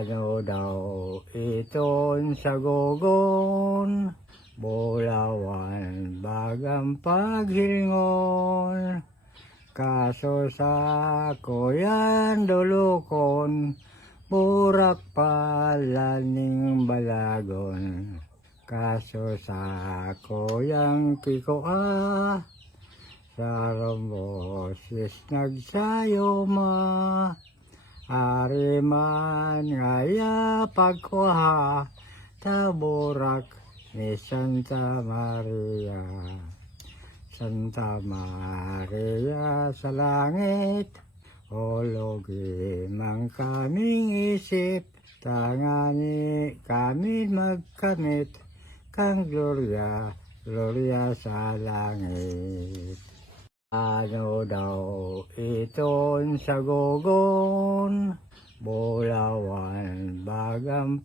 Ano daw iton sa gogon, bulawan bagang paghilingon. Kaso sa kuyan dulukon, burak palaning balagon. Kaso sa kuyang kikoa, sa rombosis nagsayoma. Ariman ngaya pagkuha, taburak ni Santa Maria. Santa Maria sa langit, hologi mang kaming isip, tangani kami magkamit, kang Gloria, Gloria sa langit. Ano daw iton sa gogon, bulawan bagang